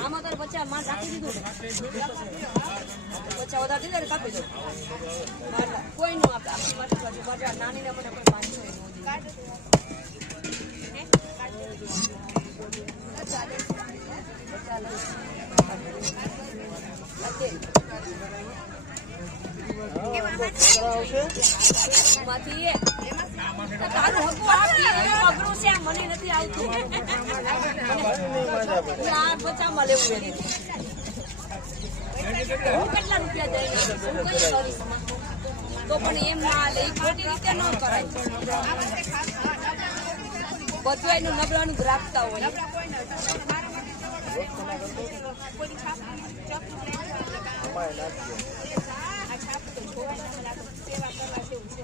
આમાં તારે બચ્ચા માં રાખી દીધું બચ્ચા વધારે દીધા કાપી દો કોઈ નું આપે આપણી પાસે નાની ને મને 500 માંથી તારું હકું આપી અઘરું છે મને નથી આવતું આ બચ્ચામાં લેવું એને હું કેટલા રૂપિયા દઈ હું કઈ કરીશ તો પણ એમ ના લે ખોટી રીતે ન કરાય બધું એનું નબળાનું રાખતા હોય સેવા કરવા જેવું છે